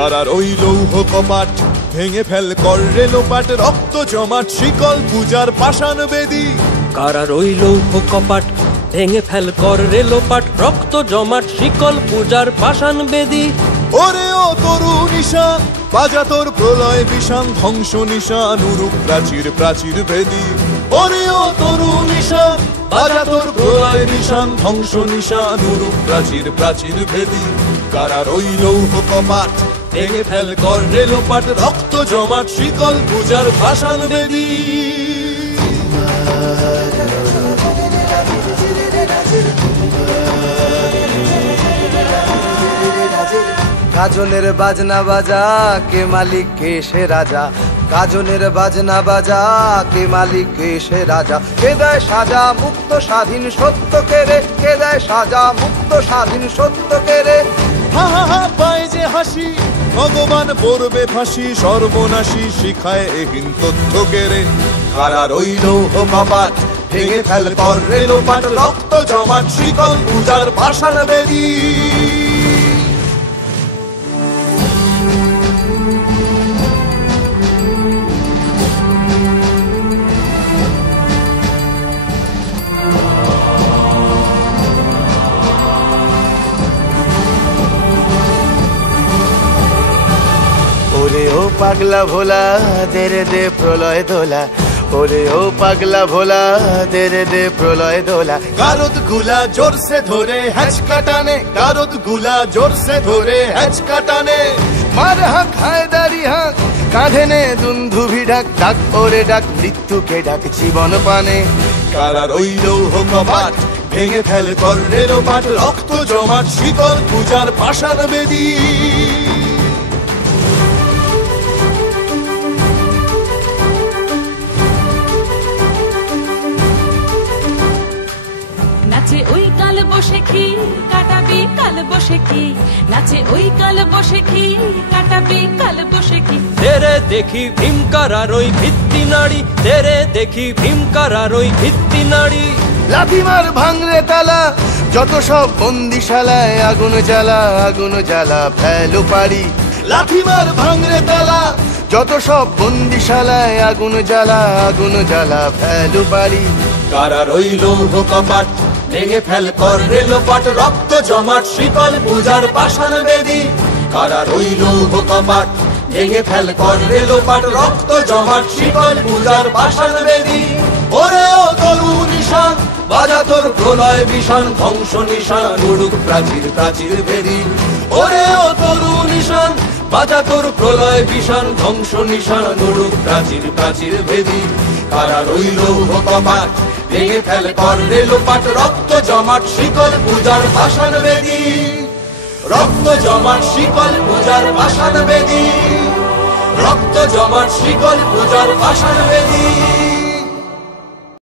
কারার ওই লৌহ কপাট ভেঙে ফেল কর রে লোপাট, রক্ত জমাট শিকল পূজার পাষাণ বেদী। কারার ওই লৌহ কপাট ভেঙে ফেল কর রে লোপাট, রক্ত জমাট শিকল পূজার পাষাণ বেদী। ওরে ও তরু নিশান বাজা তোর প্রলয় বিষান, ধ্বংস নিশান উরুক প্রাচীর প্রাচীর ভেদী। ওরে ও তরু নিশান বাজা তোর প্রলয় নিশান, ধ্বংস নিশান উরুক প্রাচীর প্রাচীর ভেদী। কারার ওই লৌহ কপাট ভেঙে ফেল কর রে লোপাট, রক্ত জমাট শিকল পূজার পাষাণ বেদী। গাজনের বাজনা বাজা কে মালিক কে সে রাজা, গাজনের বাজনা বাজা কে মালিক কে সে রাজা। কে দেয় সাজা মুক্ত স্বাধীন সত্য কে রে, কে দেয় সাজা মুক্ত স্বাধীন সত্য কে রে। হা হা হা পায় যে হাসি ভগবান পড়বে ফাঁসি, সর্বনাশী শিখায় এহীন তথ্য কেড়ে। কারার ওই লৌহ কপাট ভেঙে ফেল কর রে লোপাট, রক্ত জমাট শিকল পূজার পাষাণ বেদী। ওরে ও পাগলা ভোলা দে রে দে প্রলয় দোলা, ওরে ও পাগলা ভোলা দে রে দে প্রলয় দোলা। গারদ গুলা জোর সে ধরে হ্যাচকা টানে, গারদ গুলা জোর সে ধরে হ্যাচকা টানে। মার হাঁক হায়দারি হাঁক কাঁধে নে দুন্ধুভি ডাক, ডাক ওরে ডাক মৃত্যুকে ডাক জীবন পানে। কারার ওই লৌহ কপাট ভেঙে ফেল কর রে লোপাট, রক্ত জমাট শিকল পূজার পাষাণ বেদী। নাচে ওই কাল বসে কি কাটাবি কাল বসে কি, নাচে ওই কাল বসে কি কাটাবি কাল বসে কি। তেরে দেখি ভীমকারার ওই ভিত্তি নাড়ি, তেরে দেখি ভীমকারার ওই ভিত্তি নাড়ি। লাথি মার ভাঙরে তালা যত সব বন্দিশালায়, আগুন জ্বালা আগুন জ্বালা ফেলো পারি। লাথি মার ভাঙরে তালা যত সব বন্দিশালায়, আগুন জ্বালা আগুন জ্বালা ফেলো পারি। কারার ওই লৌহ কপাট ভেঙে ফেল কর রে লোপাট, রক্ত জমাট শিকল পূজার পাষাণ বেদী। কারার ওই লৌহ কপাট ভেঙে ফেল কর রে লোপাট, রক্ত জমাট শিকল পূজার পাষাণ বেদী। ওরে ও তরু নিশান বাজা তোর প্রলয় বিষান, ধ্বংস নিশান উড়ুক প্রাচীর প্রাচীর ভেদী। ওরে ও তরু নিশান বাজা তোর প্রলয় বিষান, ধ্বংস নিশান উড়ুক প্রাচীর প্রাচীর ভেদী। কারার ওই লৌহ কপাট ভেঙে ফেল কর রে লোপাট, রক্ত জমাট শিকল পূজার পাষাণ বেদী। রক্ত জমাট শিকল পূজার পাষাণ বেদী, রক্ত জমাট শিকল পূজার পাষাণ বেদী।